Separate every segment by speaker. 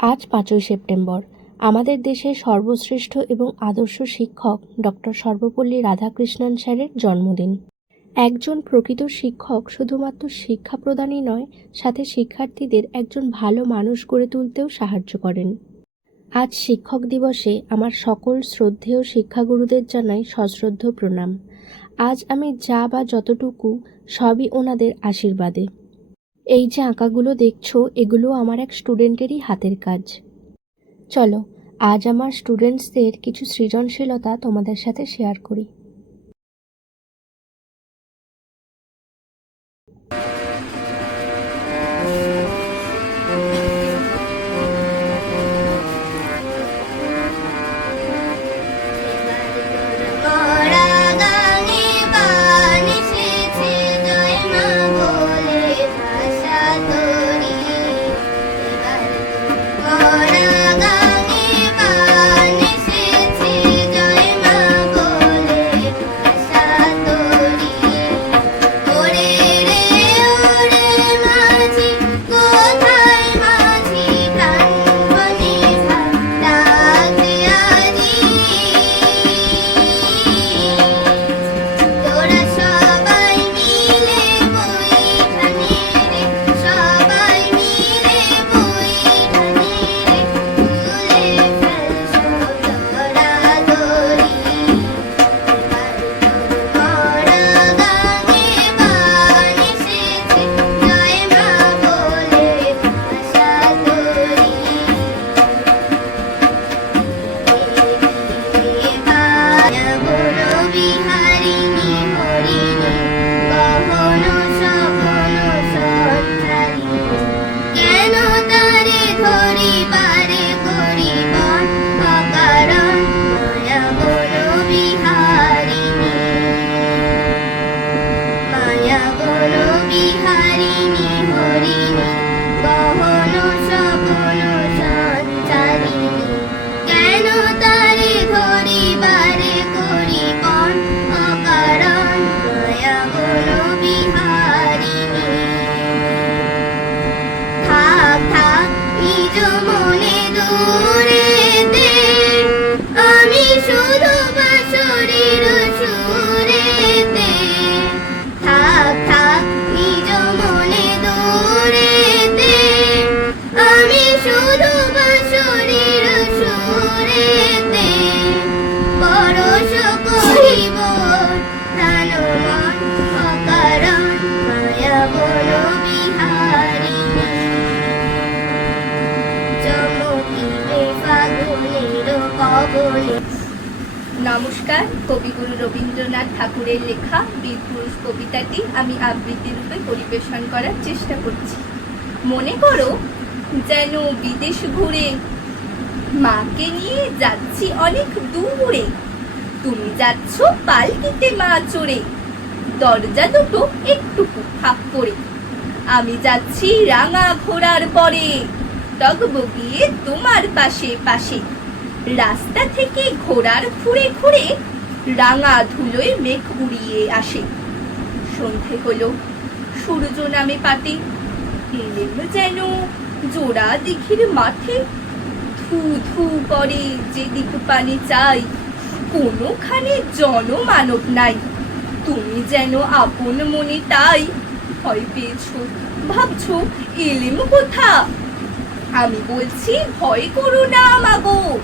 Speaker 1: আজ পাঁচই সেপ্টেম্বর। আমাদের দেশের সর্বশ্রেষ্ঠ এবং আদর্শ শিক্ষক ডক্টর সর্বপল্লী রাধাকৃষ্ণন স্যারের জন্মদিন। একজন প্রকৃত শিক্ষক শুধুমাত্র শিক্ষা প্রদানই নয়, সাথে শিক্ষার্থীদের একজন ভালো মানুষ গড়ে তুলতেও সাহায্য করেন। আজ শিক্ষক দিবসে আমার সকল শ্রদ্ধেয় শিক্ষাগুরুদের জানাই সশ্রদ্ধ প্রণাম। আজ আমি যা বা যতটুকু, সবই ওনাদের আশীর্বাদে। এই যে আঁকাগুলো দেখছ, এগুলো আমার এক স্টুডেন্টেরই হাতের কাজ। চলো, আজ আমার স্টুডেন্টসদের কিছু সৃজনশীলতা তোমাদের সাথে শেয়ার করি।
Speaker 2: নমস্কার, কবিগুরু রবীন্দ্রনাথ ঠাকুরের লেখা বীরপুরুষ কবিতাটি আমি আবৃত্তি রূপে পরিবেশন করার চেষ্টা করছি। মনে করো যেন বিদেশ ঘুরে। মাকে নিয়ে যাচ্ছি অনেক দূরে। তুমি যাচ্ছ পালকিতে মা চড়ে। দরজা দুটো একটু ফাঁক করে। আমি যাচ্ছি রাঙা ঘোড়ার পরে। টগবগিয়ে তোমার পাশে পাশে। রাস্তা থেকে ঘোড়ার খুঁড়ে খুঁড়ে রাঙা ধুলোয় মেঘ উড়িয়ে আসে। সন্ধে হলো। সূর্য নামে এলেম যেন জোড়া দিঘির মাঠে। ধু ধু করে যেদিক পানি চাই, কোনোখানে জনমানব নাই। তুমি যেন আপন মনে তাই, ভয় পেয়েছ, ভাবছ এলেম কোথা? আমি বলছি, ভয় করো না মাগো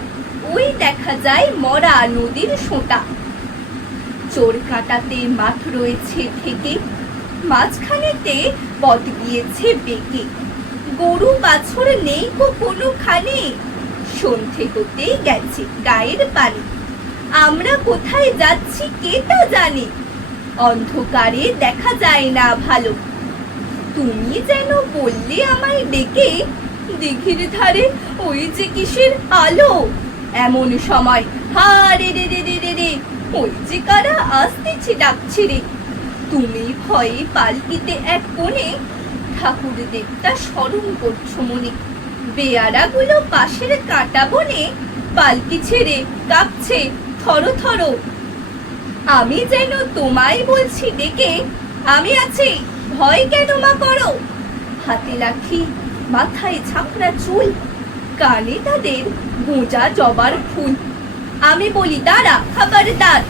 Speaker 2: ওই দেখা যায় মরা নদীর সোঁটা। চোর কাটাতে মাঠ রয়েছে থেকে মাঝখানেতে পথ গিয়েছে বেঁকে। গরু বাছুর নেই কো কোনোখানে। সন্ধে হতেই গেছে গায়ের পানি। আমরা কোথায় যাচ্ছি কে তা জানে। অন্ধকারে দেখা যায় না ভালো। তুমি যেন বললে আমায় ডেকে, দিঘির ধারে ওই যে কিসের আলো। এমন সময়, হা রে রে রে রে রে রে, ওই যে কারা আসতেছে ডাকছে রে। তুমি ভয়ে পালকিতে এক কোণে ঠাকুর দেবতা স্মরণ করছ মনে। বেয়ারাগুলো পাশের কাটা বনে পালকি ছেড়ে কাঁপছে থর থর আমি যেন তোমায় বলছি ডেকে, আমি আছি, ভয় কেন মা করো? হাতে লাঠি, মাথায় ছাপড়া চুল, কানে তাদের গোঁজা জবার ফুল। আমি বলি, দাঁড়া, খাবারদার,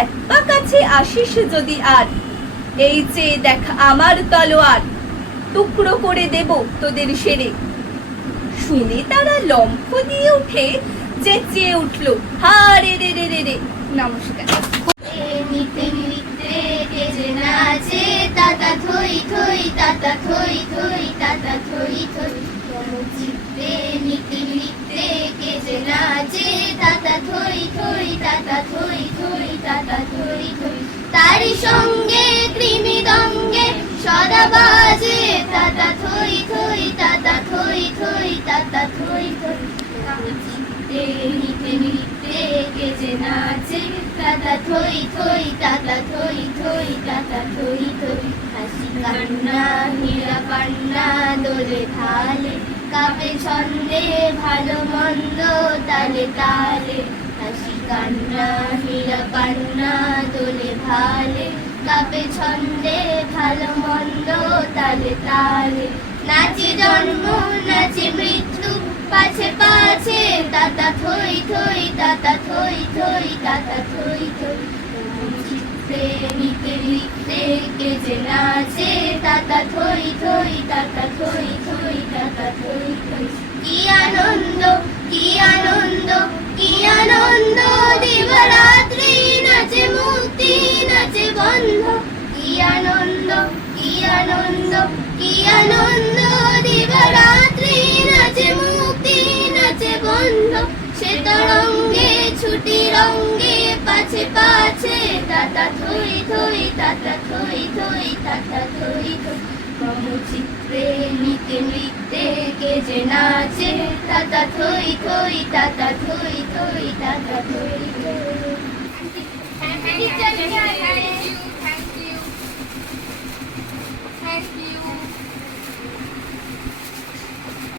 Speaker 2: এক পা কাছে আসিস যদি আর। এই যে দেখ আমার তলোয়ার টুকরো করে দেব তোদের সেরে। শুনে তারা লম্ফ দিয়ে উঠে চেঁচিয়ে উঠল হা রে রে রে রে। রে নমস্কার
Speaker 1: তারি সঙ্গে কাপে ছন্দে ভালো মন্দ তালে তালে হাসি কান্না হীরা পান্না দোলে ভালে কাপে ছন্দে ভালো মন্দ তালে তালে নাচে জন্ম, নাচে মৃত্যু পাছে পাছে তাতা থই থই তাতা থই থই তাতা থই থই। নিতে লিখতে কে যে নাচে তাতা থই থই তাতা থই থই তাতা থই থই। কি আনন্দ কি আনন্দ কি আনন্দ, দিবরাত্রি নাচে মুক্তি নাচে বন্ধ। কি আনন্দ কি আনন্দ কি আনন্দ, দিবরাত্রি নাচে তাতা থই থই তাতা থই থই তাতা থই থই মম চিত্রে নিতে নিতে কে যে নাচে তাতা থই থই তাতা থই থই তাতা থই থই